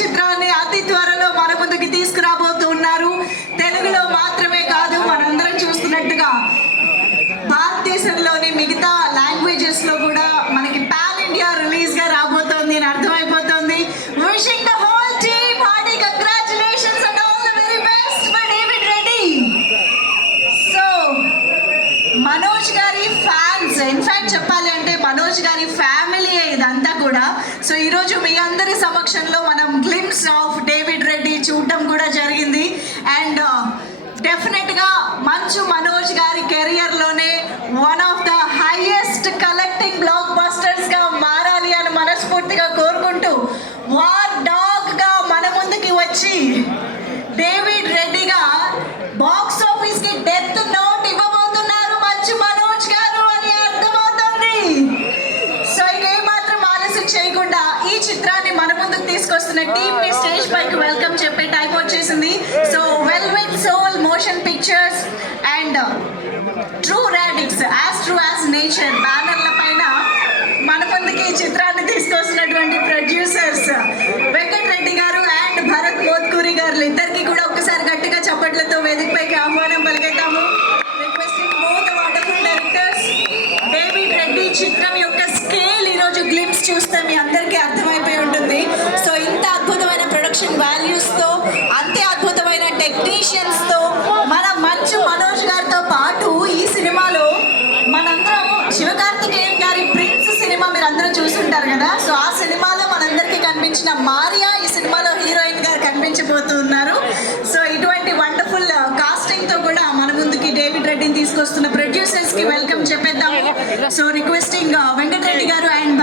చిత్రాన్ని అతి త్వరలో మన ముందుకి తీసుకురాబోతున్నారు. తెలుగులో మాత్రమే కాదు, మనందరం చూస్తున్నట్టుగా భారతదేశంలోని మిగతా లాంగ్వేజెస్ లో కూడా మనకి పాన్ ఇండియా రిలీజ్ గా రాబోతోంది అని అర్థమైపోతుంది. Wishing the whole team hearty congratulations and all the very best for David Reddy. So Manoj గారి ఫ్యాన్స్, ఇన్ఫాక్ట్ చెప్పాలి అంటే మనోజ్ గారి ఫ్యామిలీ ఇదంతా కూడా. సో ఈరోజు మీ అందరి సమక్షంలో మనం గ్లిమ్స్ ఆఫ్ డేవిడ్ రెడ్డి చూడటం కూడా జరిగింది. అండ్ డెఫినెట్ గా మంచు మనోజ్ గారి కెరియర్ లోనే one of the highest collecting black busters గా మారాలి అని మనస్ఫూర్తిగా కోరుకుంటూ వార్ డాగ్ గా మన ముందుకి వచ్చి డేవిడ్ రెడ్డిగా బాక్స్ ఆఫీస్ కి డెత్ నోట్ ఇవ్వబోతున్నారు మంచు మనోజ్ గారు అని అర్థమవుతుంది. సో ఇక ఏమాత్రం ఆలస్యం చేయకుండా ఈ చిత్రాన్ని మన ముందుకు తీసుకొస్తున్న టీమ్ ని స్టేజ్ పైకి వెల్కమ్ చెప్పే టైం వచ్చేసింది. So Velvet Soul motion pictures and True Radix as true as nature బ్యానర్ల పైన మన ముందుకి ఈ చిత్రాన్ని తీసుకొస్తున్నటువంటి ప్రొడ్యూసర్స్ వెంకట్ రెడ్డి గారు అండ్ భరత్ మోత్కూరి గారు ఇద్దరికి కూడా ఒక్కసారి గట్టిగా చప్పట్లతో వేదికపైకి ఆహ్వానం పలికేద్దాము. Requesting both wonderful directors. David Reddy చిత్రం యొక్క స్కేల్ ఈరోజు గ్లిమ్స్ చూస్తే మీ అందరికీ అర్థమైపోయి ఉంటుంది. సో ఇంత అద్భుతమైన ప్రొడక్షన్ వాల్యూస్ తో, అంతే అద్భుతమైన టెక్నీషియన్స్ తో మన మంచు మనోజ్ గారితో పాటు ఈ సినిమాలో మనందరం శివకార్తికేయన్ గారి ప్రిన్స్ సినిమా మీరు అందరూ చూసుంటారు కదా. సో ఆ సినిమాలో మనందరికీ కనిపించిన మారియా ఈ సినిమాలో హీరోయిన్ గారు కనిపించబోతున్నారు. సో ఇటువంటి వండర్ఫుల్ కాస్టింగ్ తో కూడా మన ముందుకి డేవిడ్ రెడ్డిని తీసుకొస్తున్న ప్రొడ్యూసర్స్ కి వెల్కమ్ చెప్పేద్దాము. సో రిక్వెస్టింగ్ వెంకట్ రెడ్డి గారు అండ్